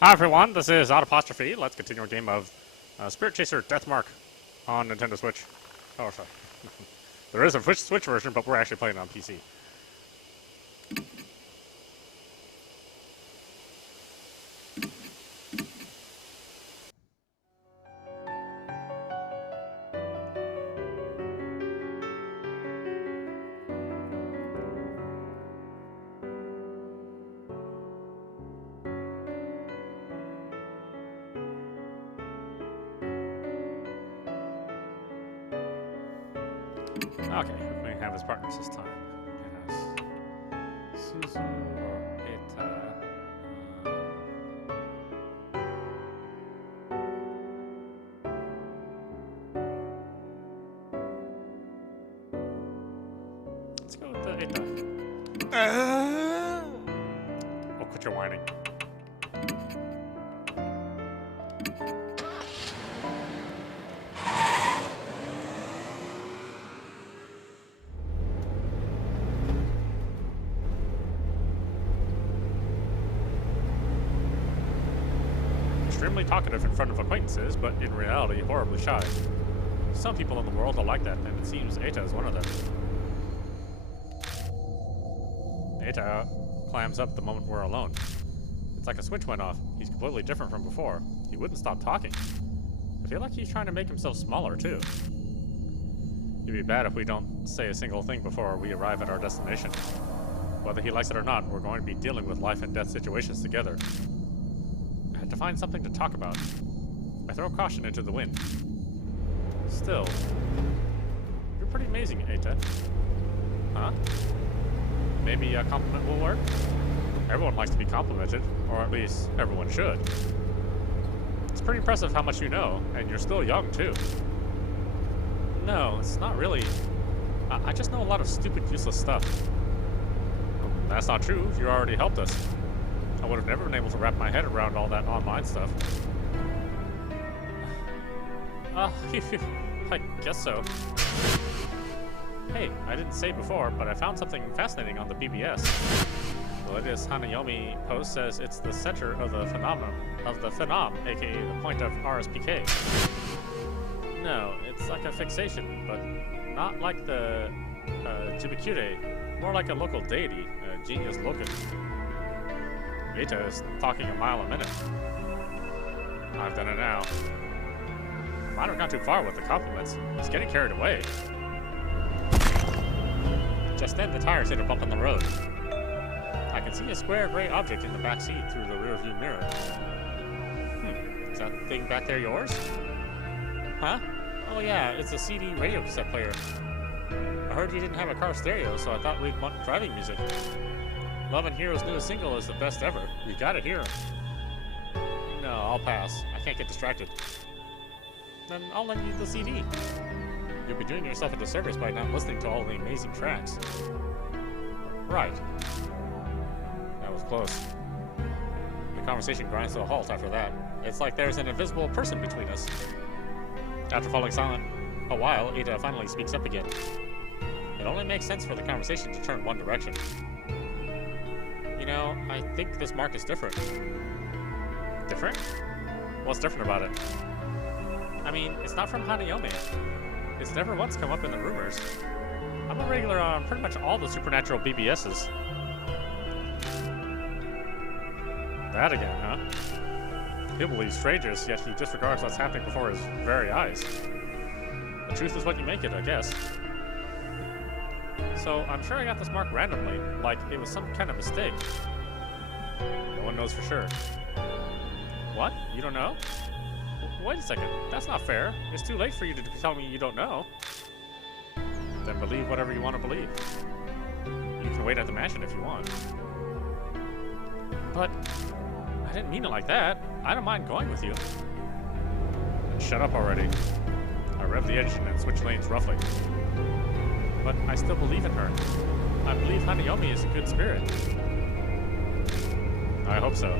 Hi everyone, this is audap. Let's continue our game of Spirit Chaser Deathmark on Nintendo Switch. Oh, sorry. There is a Switch version, but we're actually playing it on PC. Okay, who may have his partners this time? It has Suzu or Eta. Let's go with the Eta. Oh, quit your whining. Extremely talkative in front of acquaintances, but in reality horribly shy. Some people in the world are like that, and it seems Eta is one of them. Eta clams up the moment we're alone. It's like a switch went off. He's completely different from before. He wouldn't stop talking. I feel like he's trying to make himself smaller, too. It'd be bad if we don't say a single thing before we arrive at our destination. Whether he likes it or not, we're going to be dealing with life and death situations together. I had to find something to talk about. I throw caution into the wind. Still, you're pretty amazing, Eta. Huh? Maybe a compliment will work? Everyone likes to be complimented, or at least everyone should. It's pretty impressive how much you know, and you're still young, too. No, it's not really. I just know a lot of stupid, useless stuff. That's not true. You already helped us. I would have never been able to wrap my head around all that online stuff. I guess so. Hey, I didn't say before, but I found something fascinating on the BBS. The latest Hanayomi post says it's the center of the phenomenon, aka the point of RSPK. No, it's like a fixation, but not like the Jibikure, more like a local deity, a genius locus. Eta is talking a mile a minute. I've done it now. Might have gone too far with the compliments. He's getting carried away. Just then, the tires hit a bump in the road. I can see a square gray object in the back seat through the rearview mirror. Is that thing back there yours? Huh? Oh yeah, it's a CD radio cassette player. I heard you didn't have a car stereo, so I thought we'd want driving music. Love and Hero's newest single is the best ever. You gotta hear him. No, I'll pass. I can't get distracted. Then I'll lend you the CD. You'll be doing yourself a disservice by not listening to all the amazing tracks. Right. That was close. The conversation grinds to a halt after that. It's like there's an invisible person between us. After falling silent a while, Eta finally speaks up again. It only makes sense for the conversation to turn one direction. You know, I think this mark is different. Different? What's different about it? I mean, it's not from Hanayomi. It's never once come up in the rumors. I'm a regular on pretty much all the supernatural BBSs. That again, huh? He'll believe strangers, yet he disregards what's happening before his very eyes. The truth is what you make it, I guess. So, I'm sure I got this mark randomly, like it was some kind of mistake. No one knows for sure. What? You don't know? Wait a second, that's not fair. It's too late for you to tell me you don't know. Then believe whatever you want to believe. You can wait at the mansion if you want. But I didn't mean it like that. I don't mind going with you. Then shut up already. I rev the engine and switch lanes roughly. But I still believe in her. I believe Hanayomi is a good spirit. I hope so.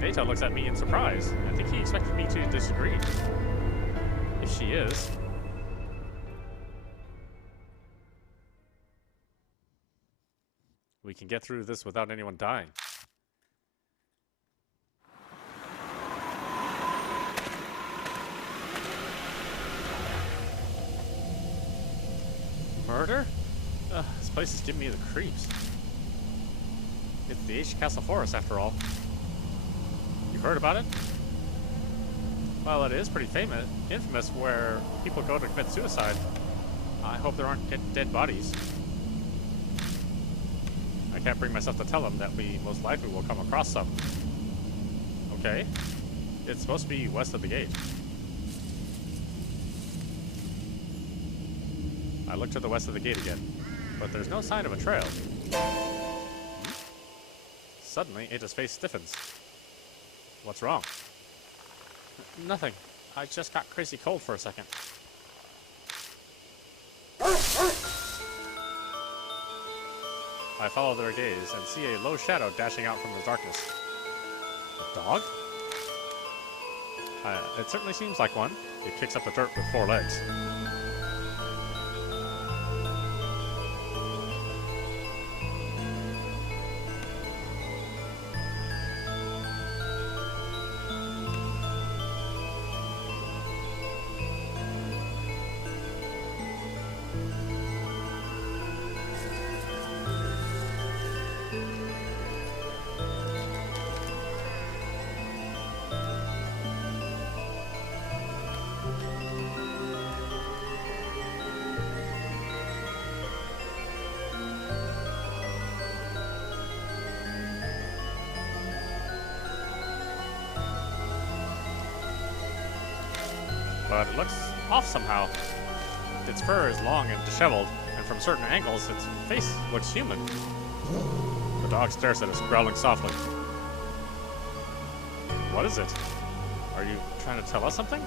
Eta looks at me in surprise. I think he expected me to disagree. If she is. We can get through this without anyone dying. murder? This place is giving me the creeps. It's the H Castle Forest, after all. You've heard about it? Well, it is pretty infamous, where people go to commit suicide. I hope there aren't dead bodies. I can't bring myself to tell them that we most likely will come across some. Okay. It's supposed to be west of the gate. I look to the west of the gate again, but there's no sign of a trail. Suddenly, Ada's face stiffens. What's wrong? Nothing. I just got crazy cold for a second. I follow their gaze and see a low shadow dashing out from the darkness. A dog? It certainly seems like one. It kicks up the dirt with 4 legs. But it looks off somehow. Its fur is long and disheveled, and from certain angles, its face looks human. The dog stares at us, growling softly. What is it? Are you trying to tell us something?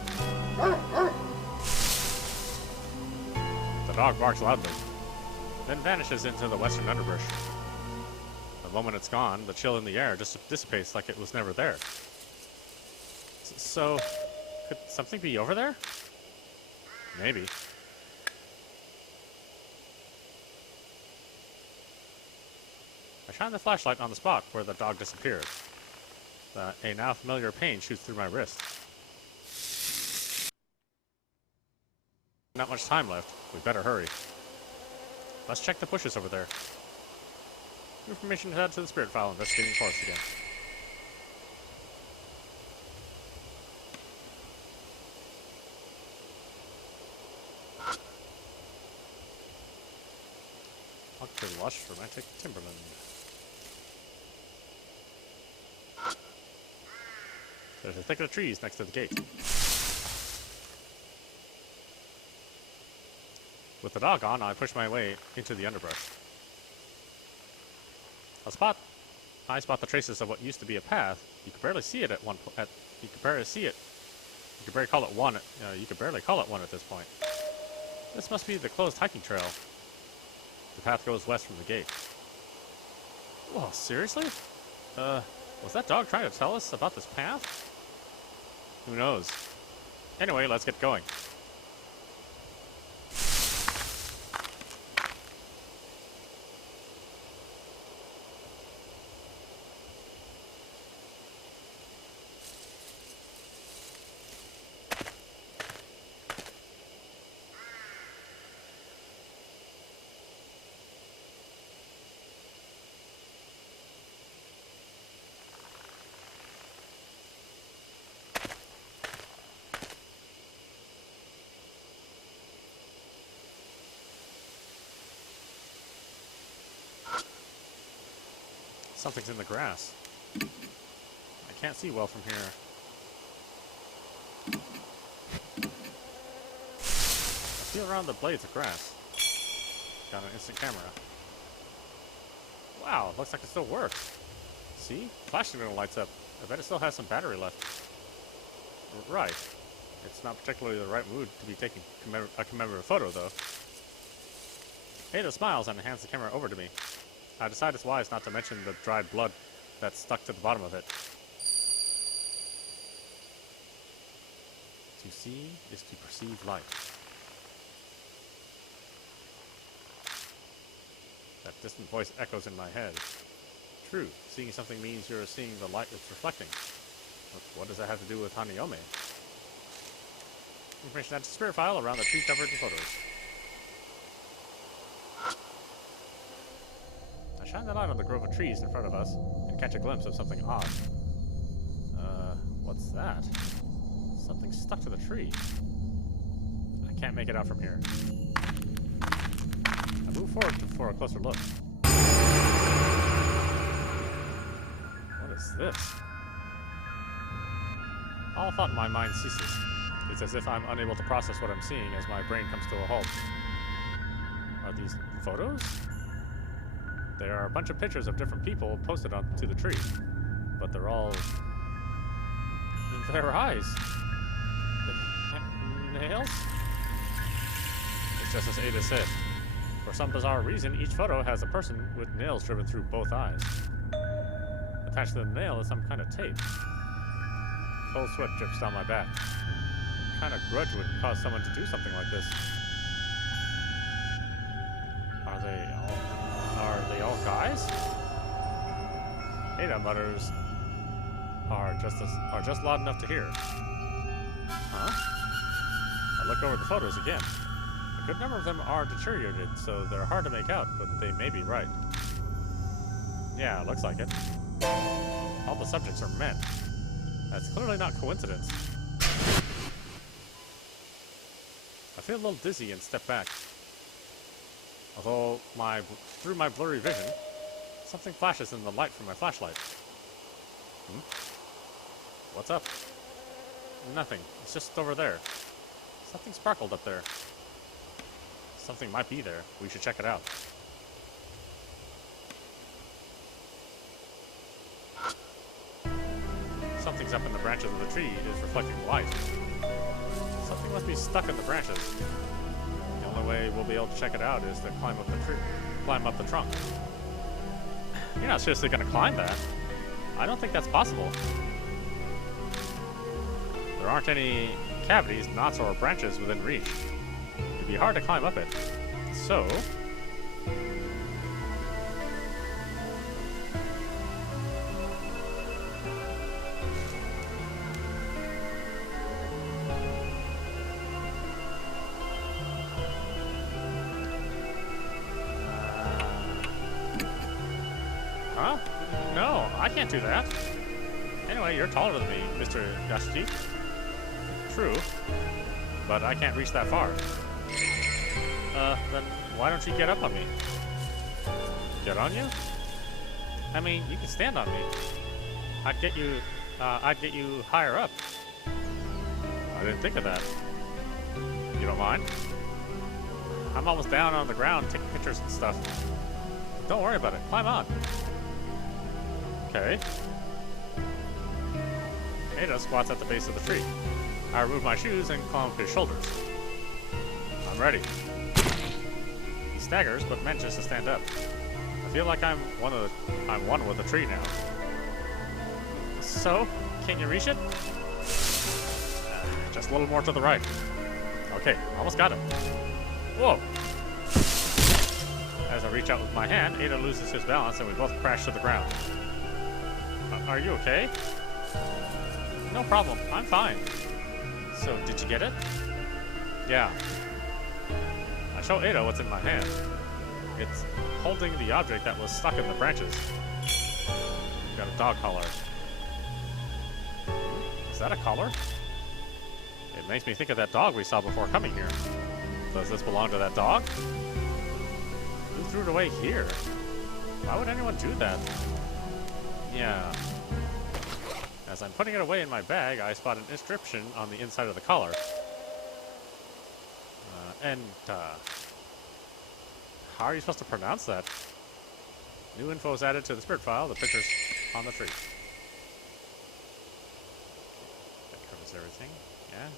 The dog barks loudly, then vanishes into the western underbrush. The moment it's gone, the chill in the air just dissipates like it was never there. So, could something be over there? Maybe. I shine the flashlight on the spot where the dog disappeared. A now familiar pain shoots through my wrist. Not much time left. We better hurry. Let's check the bushes over there. Information to add to the spirit file investigating forest again. To lush, romantic timberland. There's a thicket of trees next to the gate. With the dog on, I push my way into the underbrush. I spot the traces of what used to be a path. You could barely see it at one point. You could barely see it. You could barely call it one. You could barely call it one at this point. This must be the closed hiking trail. The path goes west from the gate. Whoa, seriously? Was that dog trying to tell us about this path? Who knows? Anyway, let's get going. Something's in the grass. I can't see well from here. I feel around the blades of grass. Got an instant camera. Wow, looks like it still works. See? Flashing signal lights up. I bet it still has some battery left. Right. It's not particularly the right mood to be taking a commemorative photo, though. Ada smiles and hands the camera over to me. I decide it's wise not to mention the dried blood that's stuck to the bottom of it. To see is to perceive life. That distant voice echoes in my head. True, seeing something means you're seeing the light it's reflecting. But what does that have to do with Hanayome? Information added to spirit file around the tree covered in photos. shine the light on the grove of trees in front of us and catch a glimpse of something odd. What's that? Something stuck to the tree. I can't make it out from here. I move forward for a closer look. What is this? All thought in my mind ceases. It's as if I'm unable to process what I'm seeing as my brain comes to a halt. Are these photos? There are a bunch of pictures of different people posted onto the tree, but they're all... their eyes. The nails? It's just as Ada said. For some bizarre reason, each photo has a person with nails driven through both eyes. Attached to the nail is some kind of tape. Cold sweat drips down my back. What kind of grudge would cause someone to do something like this? Are they all guys? Ada mutters, are just loud enough to hear. Huh? I look over the photos again. A good number of them are deteriorated, so they're hard to make out, but they may be right. Yeah, looks like it. All the subjects are men. That's clearly not coincidence. I feel a little dizzy and step back. Although through my blurry vision, something flashes in the light from my flashlight. What's up? Nothing. It's just over there. Something sparkled up there. Something might be there. We should check it out. Something's up in the branches of the tree. It is reflecting light. Something must be stuck in the branches. The only way we'll be able to check it out is to climb up the tree, climb up the trunk. You're not seriously going to climb that. I don't think that's possible. There aren't any cavities, knots, or branches within reach. It'd be hard to climb up it. So... Huh? No, I can't do that. Anyway, you're taller than me, Mr. Yashiki. True, but I can't reach that far. Then why don't you get up on me? Get on you? I mean, you can stand on me. I'd get you higher up. I didn't think of that. You don't mind? I'm almost down on the ground taking pictures and stuff. Don't worry about it. Climb on. Okay. Ada squats at the base of the tree. I remove my shoes and climb up his shoulders. I'm ready. He staggers, but manages to stand up. I feel like I'm one with the tree now. So, can you reach it? Just a little more to the right. Okay, almost got it. Whoa! As I reach out with my hand, Ada loses his balance and we both crash to the ground. Are you okay? No problem, I'm fine. So, did you get it? Yeah. I show Ada what's in my hand. It's holding the object that was stuck in the branches. Got a dog collar. Is that a collar? It makes me think of that dog we saw before coming here. Does this belong to that dog? Who threw it away here? Why would anyone do that? Yeah. As I'm putting it away in my bag, I spot an inscription on the inside of the collar. How are you supposed to pronounce that? New info is added to the spirit file, the pictures on the tree. That covers everything. Yeah?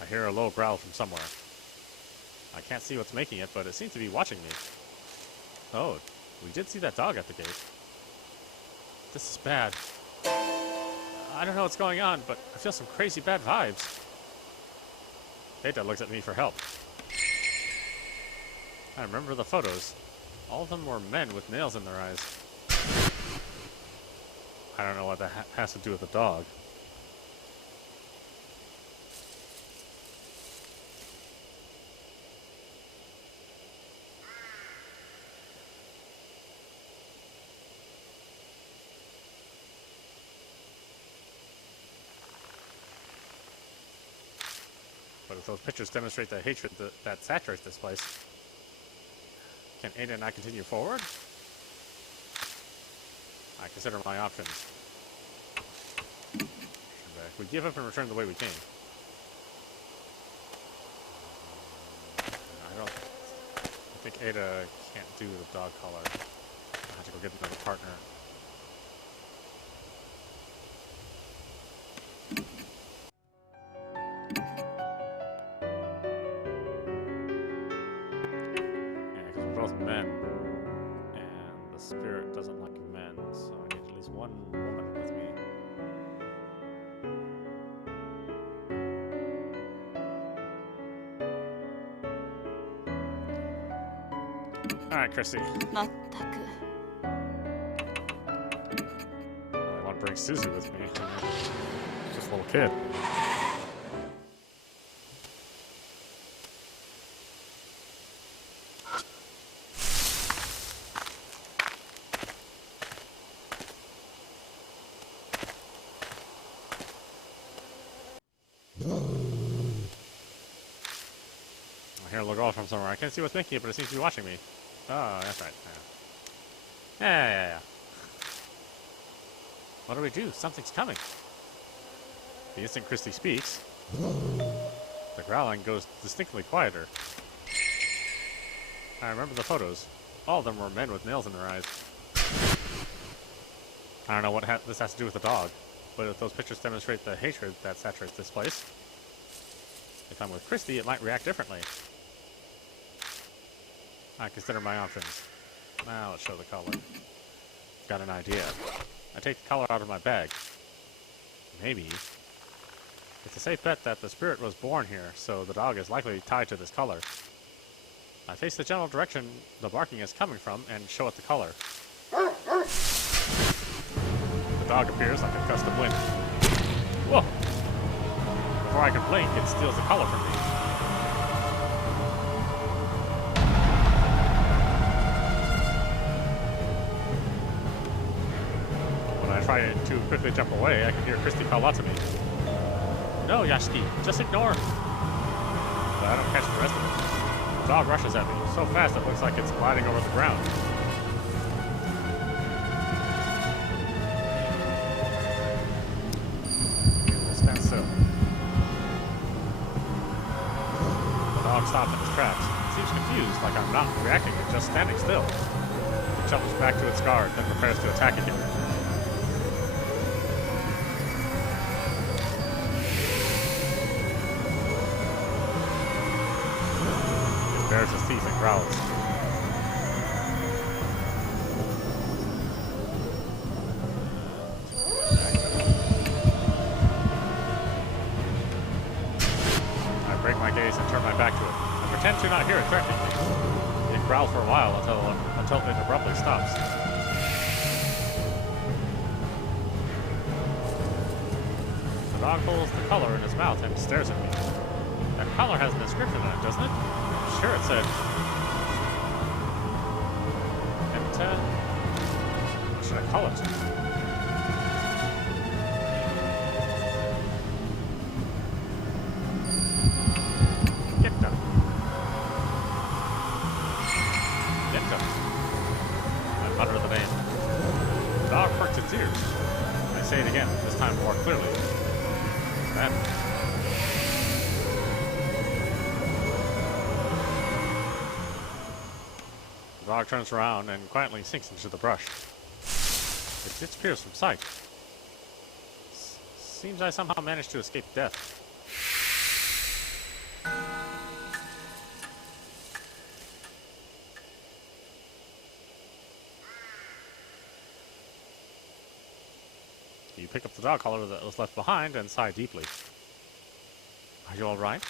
I hear a low growl from somewhere. I can't see what's making it, but it seems to be watching me. Oh, we did see that dog at the gate. This is bad. I don't know what's going on, but I feel some crazy bad vibes. Ada looks at me for help. I remember the photos. All of them were men with nails in their eyes. I don't know what that has to do with the dog. those pictures demonstrate the hatred that saturates this place. Can Ada and I continue forward? I consider my options. We give up and return the way we came. I think Ada can't do the dog collar. I have to go get another partner. Yeah, because we're both men, and the spirit doesn't like men, so I need at least one woman with me. Alright, Chrissy. I want to bring Susie with me. Just a little kid. I hear a little girl from somewhere. I can't see what's making it, but it seems to be watching me. Oh, that's right. Yeah. What do we do? Something's coming. The instant Christy speaks, the growling goes distinctly quieter. I remember the photos. All of them were men with nails in their eyes. I don't know what this has to do with the dog, but if those pictures demonstrate the hatred that saturates this place, if I'm with Christy, it might react differently. I consider my options. Now let's show the collar. Got an idea. I take the collar out of my bag. Maybe. It's a safe bet that the spirit was born here, so the dog is likely tied to this collar. I face the general direction the barking is coming from and show it the collar. The dog appears like a gust of wind. Whoa! Before I can blink, it steals the collar from me. Try to quickly jump away, I can hear Christy call out to me. No, Yashiki, just ignore. But I don't catch the rest of it. The dog rushes at me, so fast it looks like it's gliding over the ground. It will stand still. The dog stops in his tracks. It seems confused, like I'm not reacting, it's just standing still. It jumps back to its guard, then prepares to attack again. Bares his teeth and growls. I break my gaze and turn my back to it. I pretend to not hear it threatening me. It growls for a while until it abruptly stops. The dog holds the collar in his mouth and stares at me. That collar has an inscription on it, doesn't it? Sure, it said. What should I call it? Getta. I mutter the name. The dog perks its ears. I say it again, this time more clearly. Then. The dog turns around and quietly sinks into the brush. It disappears from sight. Seems I somehow managed to escape death. You pick up the dog collar that was left behind and sigh deeply. Are you alright?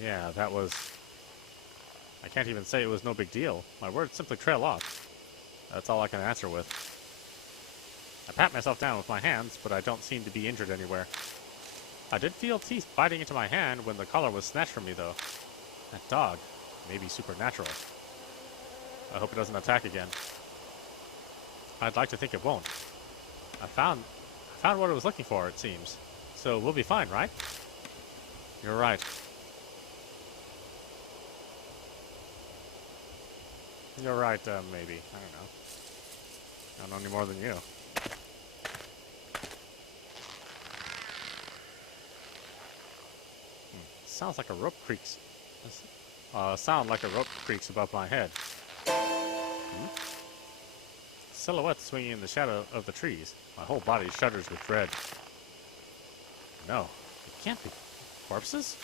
Yeah, that was... I can't even say it was no big deal. My words simply trail off. That's all I can answer with. I pat myself down with my hands, but I don't seem to be injured anywhere. I did feel teeth biting into my hand when the collar was snatched from me, though. That dog may be supernatural. I hope it doesn't attack again. I'd like to think it won't. I found what it was looking for, it seems. So we'll be fine, right? You're right. You're right, maybe. I don't know. I don't know any more than you. Sounds like a rope creaks. Sound like a rope creaks above my head. Silhouette swinging in the shadow of the trees. My whole body shudders with dread. No, it can't be. Corpses?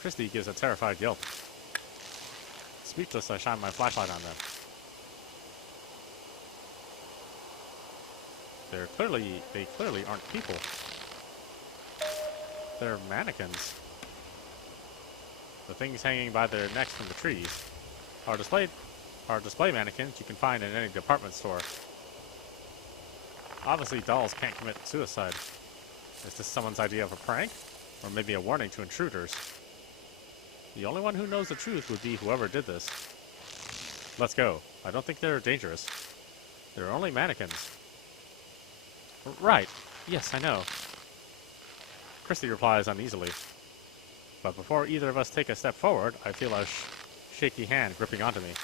Christy gives a terrified yelp. Speechless, I shine my flashlight on them. They clearly aren't people. They're mannequins. The things hanging by their necks from the trees are display mannequins you can find in any department store. Obviously, dolls can't commit suicide. Is this someone's idea of a prank? Or maybe a warning to intruders? The only one who knows the truth would be whoever did this. Let's go. I don't think they're dangerous. They're only mannequins. Right. Yes, I know. Christy replies uneasily. But before either of us take a step forward, I feel a shaky hand gripping onto me.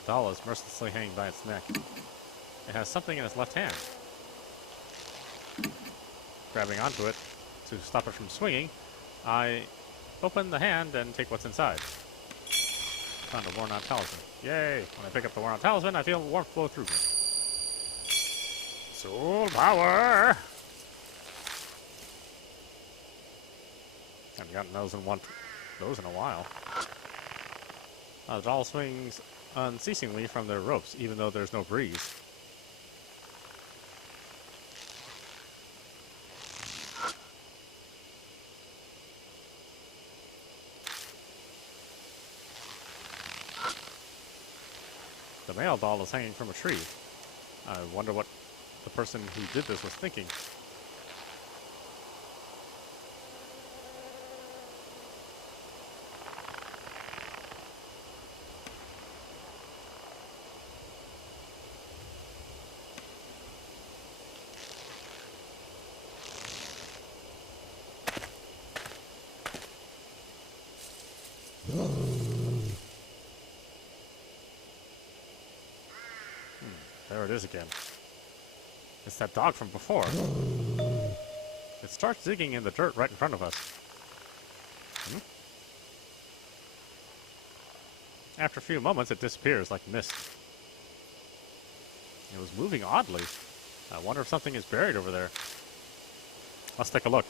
The doll is mercilessly hanging by its neck. It has something in its left hand. Grabbing onto it to stop it from swinging, I open the hand and take what's inside. Found a worn-out talisman. Yay! When I pick up the worn-out talisman, I feel warmth flow through me. Soul power! Haven't gotten those in a while. The doll swings unceasingly from their ropes, even though there's no breeze. The male doll is hanging from a tree. I wonder what the person who did this was thinking. There it is again. It's that dog from before. It starts digging in the dirt right in front of us. After a few moments, it disappears like mist. It was moving oddly. I wonder if something is buried over there. Let's take a look.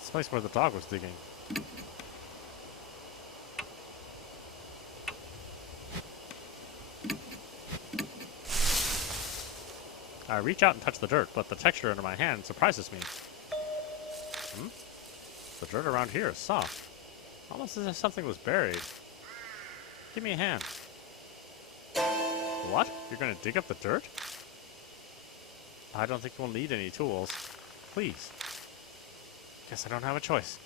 This place where the dog was digging. I reach out and touch the dirt, but the texture under my hand surprises me. The dirt around here is soft. Almost as if something was buried. Give me a hand. What? You're going to dig up the dirt? I don't think we'll need any tools. Please. Guess I don't have a choice.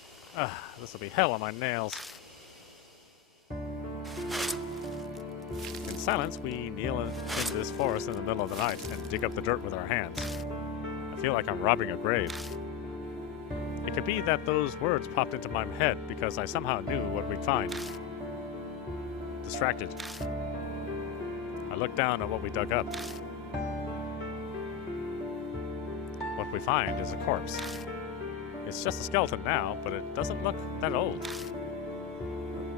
This will be hell on my nails. In silence, we kneel into this forest in the middle of the night and dig up the dirt with our hands. I feel like I'm robbing a grave. It could be that those words popped into my head because I somehow knew what we'd find. Distracted. I look down at what we dug up. What we find is a corpse. It's just a skeleton now, but it doesn't look that old.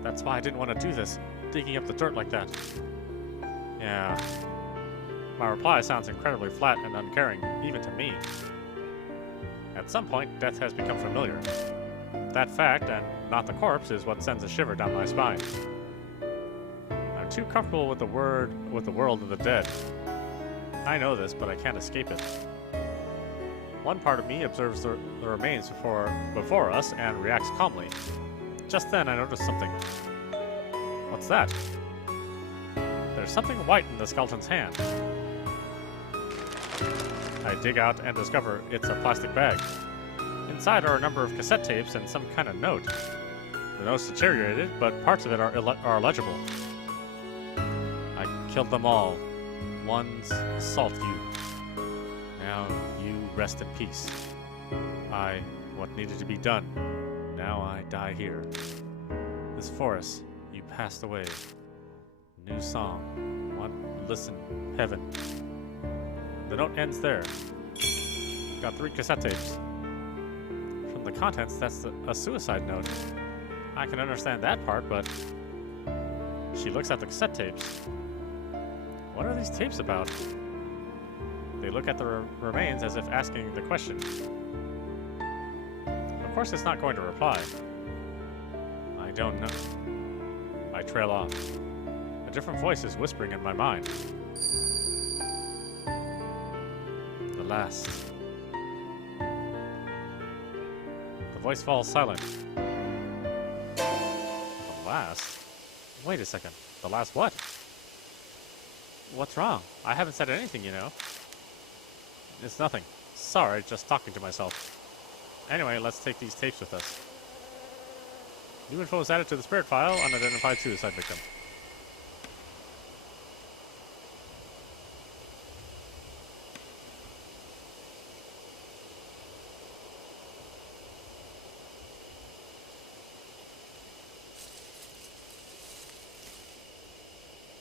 That's why I didn't want to do this, digging up the dirt like that. Yeah. My reply sounds incredibly flat and uncaring, even to me. At some point, death has become familiar. That fact, and not the corpse, is what sends a shiver down my spine. I'm too comfortable with the world of the dead. I know this, but I can't escape it. One part of me observes the remains before us and reacts calmly. Just then, I notice something. What's that? There's something white in the skeleton's hand. I dig out and discover it's a plastic bag. Inside are a number of cassette tapes and some kind of note. The note's deteriorated, but parts of it are legible. I killed them all. One's assault you. Now you rest in peace. What needed to be done. Now I die here. This forest, you passed away. New song. Listen, heaven. The note ends there. Got 3 cassette tapes. From the contents, that's a suicide note. I can understand that part, but she looks at the cassette tapes. What are these tapes about? They look at the remains as if asking the question. Of course it's not going to reply. I don't know. I trail off. A different voice is whispering in my mind. The last. The voice falls silent. The last? Wait a second. The last what? What's wrong? I haven't said anything, you know. It's nothing. Sorry, just talking to myself. Anyway, let's take these tapes with us. New info is added to the spirit file, unidentified suicide victim.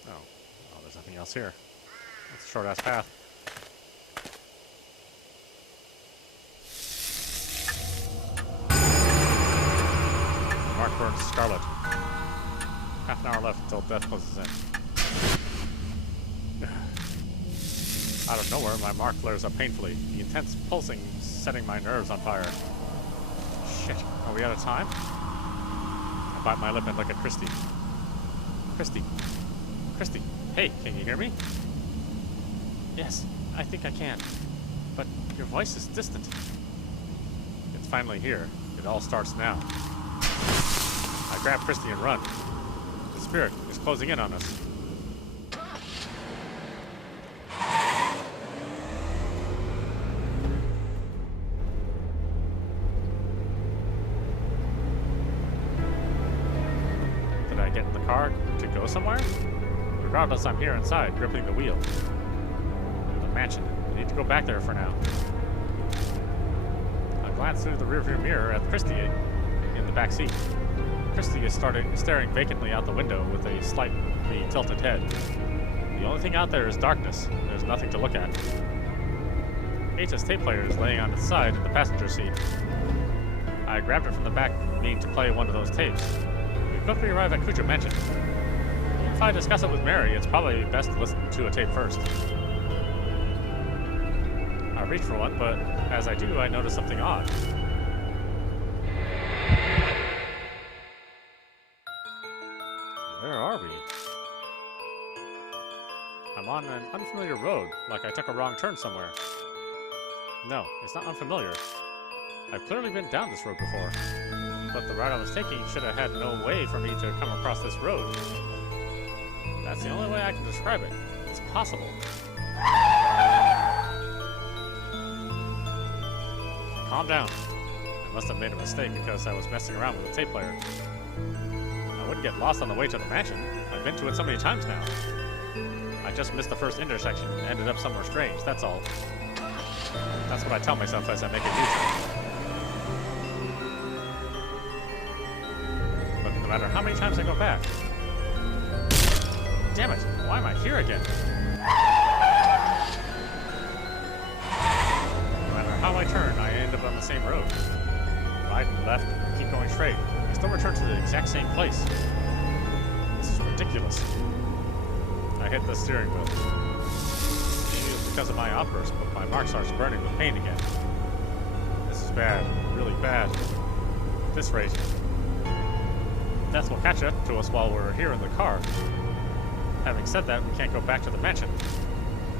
Oh, there's nothing else here. It's a short-ass path. Mark burns scarlet. Half an hour left until death closes in. Out of nowhere, my mark flares up painfully, the intense pulsing setting my nerves on fire. Shit, are we out of time? I bite my lip and look at Christy. Christy. Christy, hey, can you hear me? Yes, I think I can. But your voice is distant. It's finally here. It all starts now. I grab Christy and run. The spirit is closing in on us. Did I get in the car to go somewhere? Regardless, I'm here inside, gripping the wheel. The mansion. I need to go back there for now. I glance through the rearview mirror at Christy in the back seat. Christy is staring vacantly out the window with a slightly tilted head. The only thing out there is darkness. There's nothing to look at. Ata's tape player is laying on its side in the passenger seat. I grabbed it from the back, meaning to play one of those tapes. We quickly arrive at Cujo Mansion. If I discuss it with Mary, it's probably best to listen to a tape first. I reach for one, but as I do, I notice something odd. Where are we? I'm on an unfamiliar road, like I took a wrong turn somewhere. No, it's not unfamiliar. I've clearly been down this road before, but the route I was taking should have had no way for me to come across this road. That's the only way I can describe it. It's possible. Calm down. I must have made a mistake because I was messing around with the tape player. I wouldn't get lost on the way to the mansion. I've been to it so many times now. I just missed the first intersection and ended up somewhere strange, that's all. That's what I tell myself as I make a U-turn. But no matter how many times I go back... Damn it, why am I here again? No matter how I turn, I end up on the same road. Right, left, keep going straight. I still return to the exact same place. This is ridiculous. I hit the steering wheel. Maybe it's because of my outburst, but my mark starts burning with pain again. This is bad, really bad. At this rate, death will catch up to us while we're here in the car. Having said that, we can't go back to the mansion.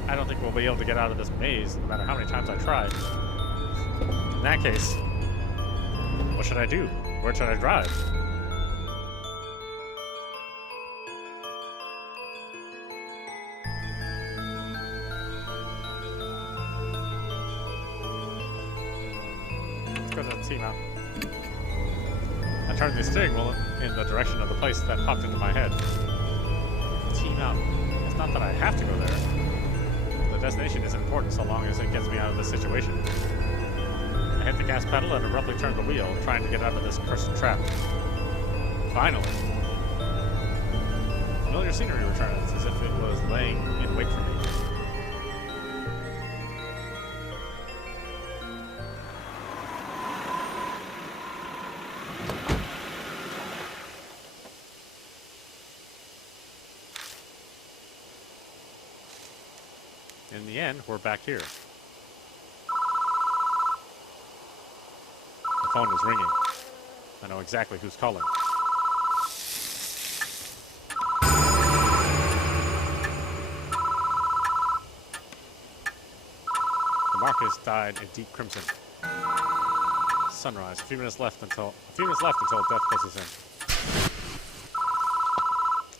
I don't think we'll be able to get out of this maze, no matter how many times I try. In that case, what should I do? Where should I drive? Let's go for the T-mount. I turned the steering wheel in the direction of the place that popped into my head. T-mount. It's not that I have to go there. The destination is important so long as it gets me out of this situation. I hit the gas pedal and abruptly turned the wheel, trying to get out of this cursed trap. Finally. Familiar scenery returns, as if it was laying in wait for me. In the end, we're back here. The phone is ringing. I know exactly who's calling. The mark is dyed in deep crimson. Sunrise. A few minutes left until death closes in.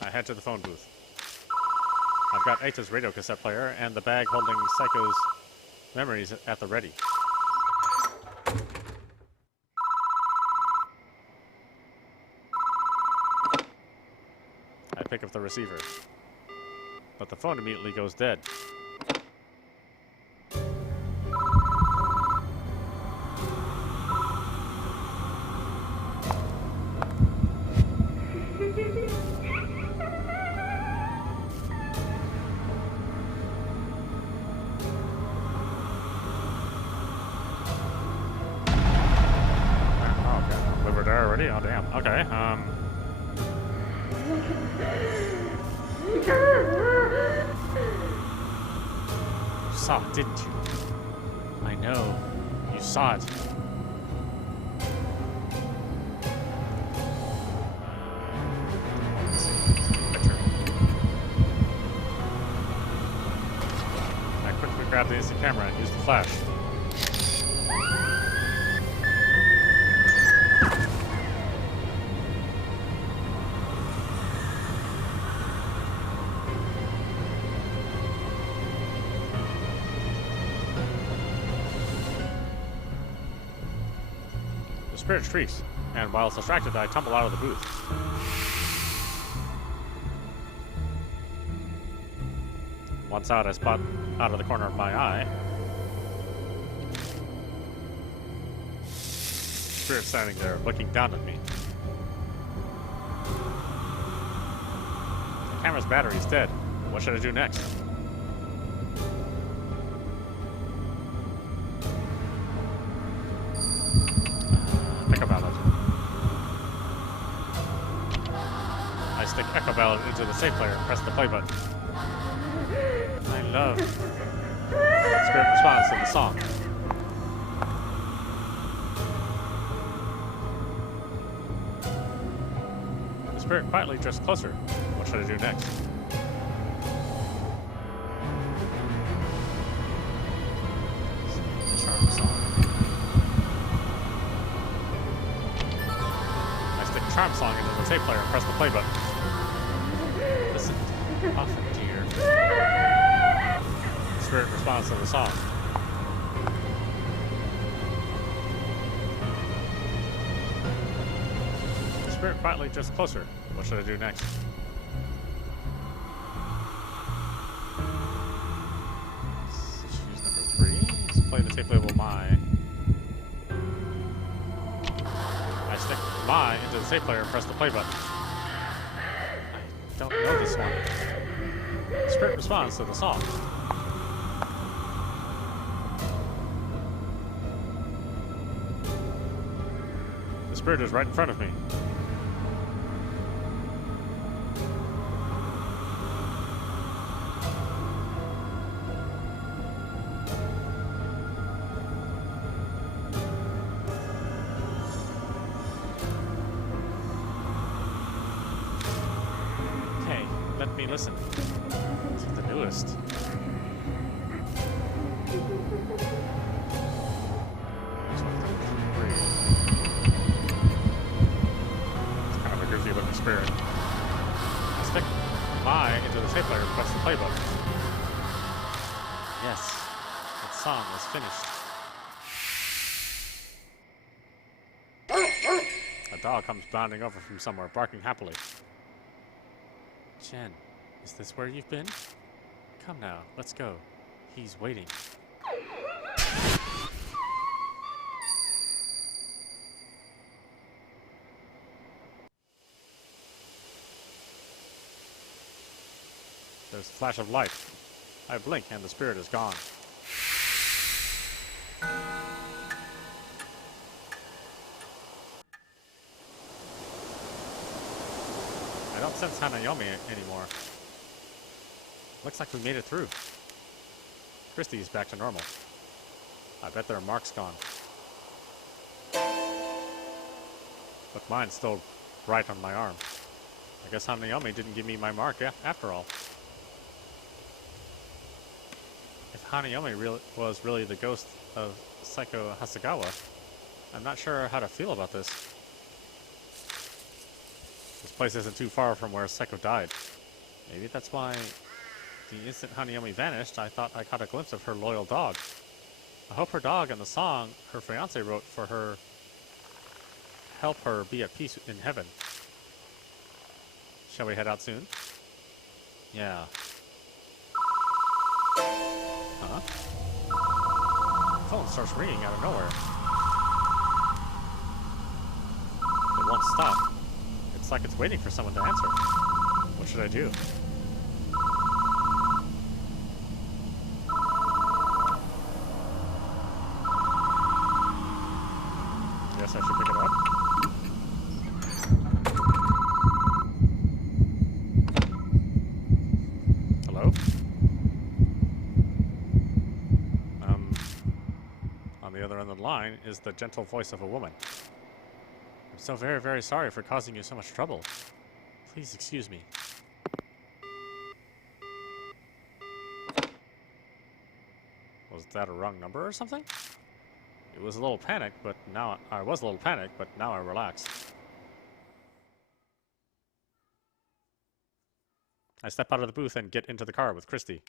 I head to the phone booth. I've got Ata's radio cassette player and the bag holding Psycho's memories at the ready. I pick up the receiver, but the phone immediately goes dead. Already? Oh, damn. Okay, You saw it, didn't you? I know. You saw it. I quickly grabbed the instant camera and used the flash. Spirit shrieks, and while it's distracted, I tumble out of the booth. Once out, I spot out of the corner of my eye Spirit standing there, looking down at me. The camera's battery's dead. What should I do next? I stick Echo Ballad into the safe player and press the play button. I love. Spirit responds to the song. The Spirit quietly drifts closer. What should I do next? Charm song. I stick Charm song into the tape player and press the play button. Listen, often, dear. The Spirit responds to the song. The Spirit quietly drifts closer. What should I do next? Choose number 3. Let's play the tape label My. I stick My into the tape player and press the play button. I don't know this one. The Spirit responds to the song. The Spirit is right in front of me. Let me listen to the newest. It's kind of a goofy looking Spirit. I stick My into the tape player and press the play button. Yes, that song is finished. dog comes bounding over from somewhere, barking happily. Chen, is this where you've been? Come now, let's go. He's waiting. There's a flash of light. I blink and the spirit is gone. I don't sense Hanayomi anymore. Looks like we made it through. Christie's back to normal. I bet their mark's gone. But mine's still bright on my arm. I guess Hanayomi didn't give me my mark after all. If Hanayomi was really the ghost of Psycho Hasegawa, I'm not sure how to feel about this. This place isn't too far from where Psycho died. Maybe that's why the instant Hanayomi vanished, I thought I caught a glimpse of her loyal dog. I hope her dog and the song her fiancé wrote for her help her be at peace in heaven. Shall we head out soon? Yeah. Huh? The phone starts ringing out of nowhere. It won't stop. It's like it's waiting for someone to answer. What should I do? Guess I should pick it up. Hello? On the other end of the line is the gentle voice of a woman. I'm so very, very sorry for causing you so much trouble. Please excuse me. Was that a wrong number or something? It was a little panicked, but now I was a little panicked, but now I relax. I step out of the booth and get into the car with Christy.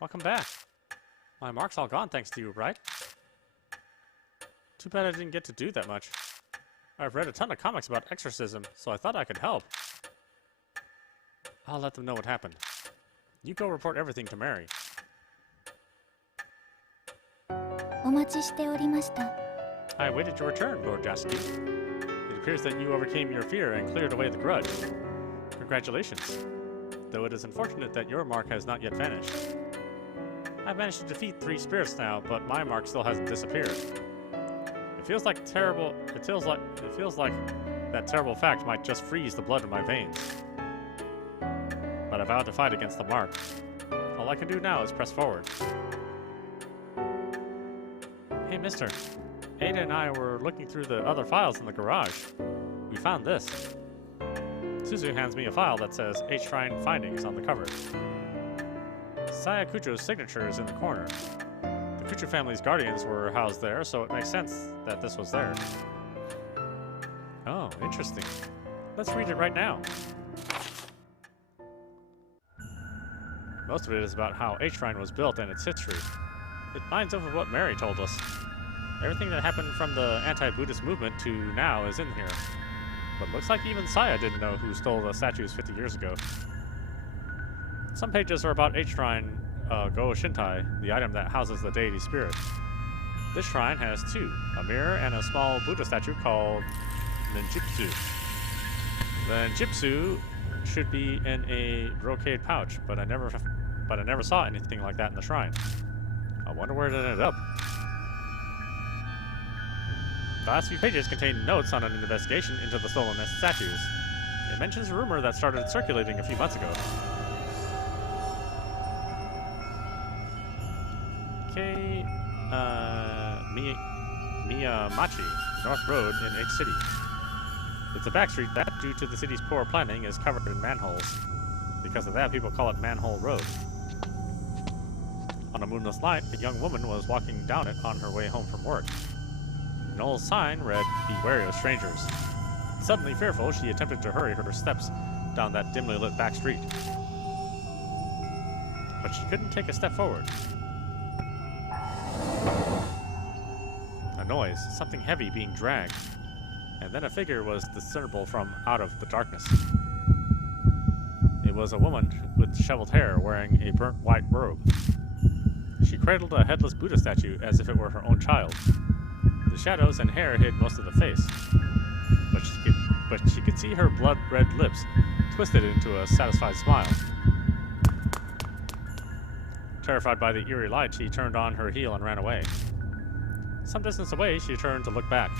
Welcome back. My mark's all gone thanks to you, right? Too bad I didn't get to do that much. I've read a ton of comics about exorcism, so I thought I could help. I'll let them know what happened. You go report everything to Mary. I awaited your return, Lord Jasky. It appears that you overcame your fear and cleared away the grudge. Congratulations. Though it is unfortunate that your mark has not yet vanished. I've managed to defeat 3 spirits now, but my mark still hasn't disappeared. It feels like that terrible fact might just freeze the blood in my veins. But I vowed to fight against the mark. All I can do now is press forward. Hey, mister. Ada and I were looking through the other files in the garage. We found this. Suzu hands me a file that says H-Shrine Findings on the cover. Saya Kucho's signature is in the corner. The Kucho family's guardians were housed there, so it makes sense that this was there. Oh, interesting. Let's read it right now. Most of it is about how H-Shrine was built and its history. It lines up with what Mary told us. Everything that happened from the anti-Buddhist movement to now is in here. But looks like even Saya didn't know who stole the statues 50 years ago. Some pages are about H-Shrine Go Shintai, the item that houses the deity spirit. This shrine has 2, a mirror and a small Buddha statue called Ninjitsu. The Ninjitsu should be in a brocade pouch, but I never saw anything like that in the shrine. I wonder where it ended up. The last few pages contain notes on an investigation into the stolen statues. It mentions a rumor that started circulating a few months ago. Miyamachi, North Road in H City. It's a back street that, due to the city's poor planning, is covered in manholes. Because of that, people call it Manhole Road. On a moonless night, a young woman was walking down it on her way home from work. An old sign read, "Be wary of strangers." Suddenly fearful, she attempted to hurry her steps down that dimly lit back street. But she couldn't take a step forward. A noise, something heavy being dragged, and then a figure was discernible from out of the darkness. It was a woman with disheveled hair wearing a burnt white robe. She cradled a headless Buddha statue as if it were her own child. The shadows and hair hid most of the face, but she could see her blood-red lips twisted into a satisfied smile. Terrified by the eerie light, she turned on her heel and ran away. Some distance away, she turned to look back.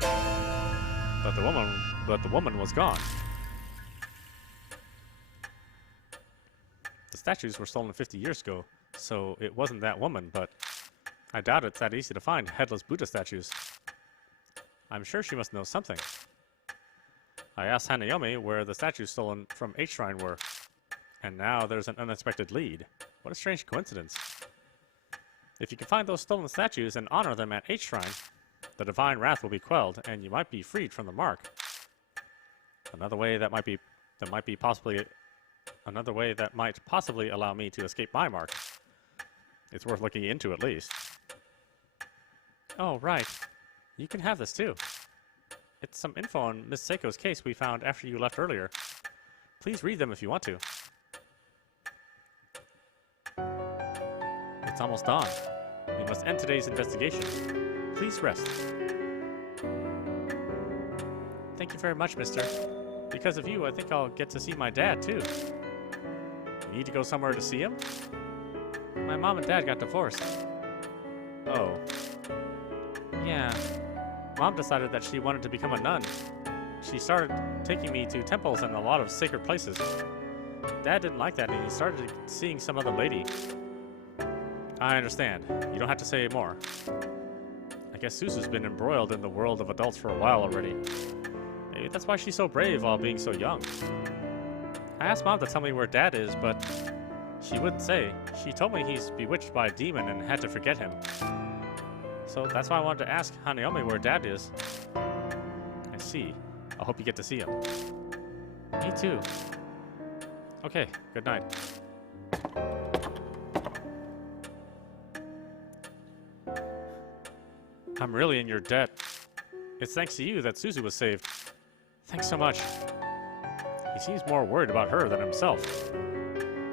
But the woman was gone. The statues were stolen 50 years ago, so it wasn't that woman, but I doubt it's that easy to find headless Buddha statues. I'm sure she must know something. I asked Hanayomi where the statues stolen from H Shrine were, and now there's an unexpected lead. What a strange coincidence. If you can find those stolen statues and honor them at H Shrine, the divine wrath will be quelled, and you might be freed from the mark. Another way that might possibly allow me to escape my mark. It's worth looking into at least. Oh, right. You can have this too. It's some info on Miss Seiko's case we found after you left earlier. Please read them if you want to. It's almost dawn. We must end today's investigation. Please rest. Thank you very much, mister. Because of you, I think I'll get to see my dad, too. You need to go somewhere to see him? My mom and dad got divorced. Oh. Yeah. Mom decided that she wanted to become a nun. She started taking me to temples and a lot of sacred places. Dad didn't like that, and he started seeing some other lady. I understand. You don't have to say more. I guess Suzu's been embroiled in the world of adults for a while already. Maybe that's why she's so brave while being so young. I asked Mom to tell me where Dad is, but she wouldn't say. She told me he's bewitched by a demon and had to forget him. So that's why I wanted to ask Hanayomi where Dad is. I see. I hope you get to see him. Me too. Okay, good night. I'm really in your debt. It's thanks to you that Suzu was saved. Thanks so much. He seems more worried about her than himself.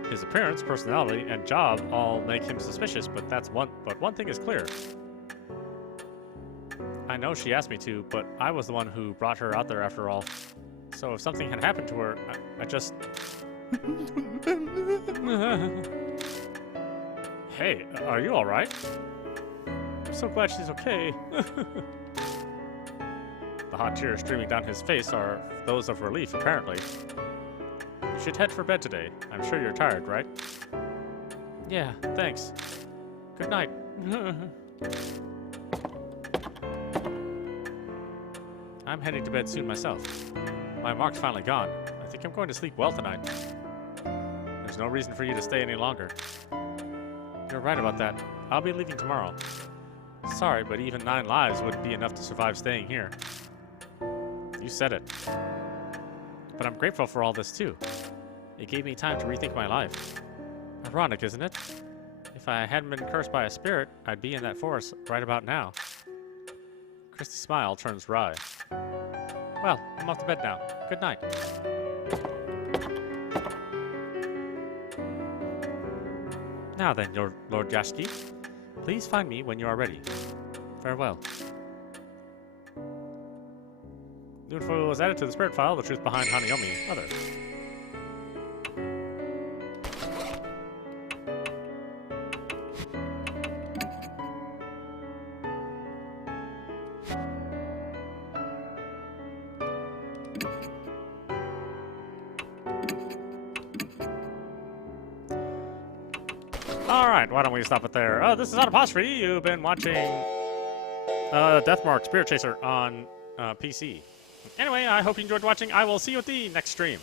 His appearance, personality, and job all make him suspicious, but one thing is clear. I know she asked me to, but I was the one who brought her out there after all. So if something had happened to her, I just... Hey, are you alright? I'm so glad she's okay. The hot tears streaming down his face are those of relief, apparently. You should head for bed today. I'm sure you're tired, right? Yeah, thanks. Good night. I'm heading to bed soon myself. My mark's finally gone. I think I'm going to sleep well tonight. There's no reason for you to stay any longer. You're right about that. I'll be leaving tomorrow. Sorry, but even 9 lives wouldn't be enough to survive staying here. You said it. But I'm grateful for all this too. It gave me time to rethink my life. Ironic, isn't it? If I hadn't been cursed by a spirit, I'd be in that forest right about now. Christy's smile turns wry. Well, I'm off to bed now. Good night. Now then, Lord Yashiki, please find me when you are ready. Farewell. New info was added to the spirit file, the truth behind Hanayomi. Other. Alright, why don't we stop it there? This is Audap. You've been watching Deathmark Spirit Chaser on PC. Anyway, I hope you enjoyed watching. I will see you at the next stream.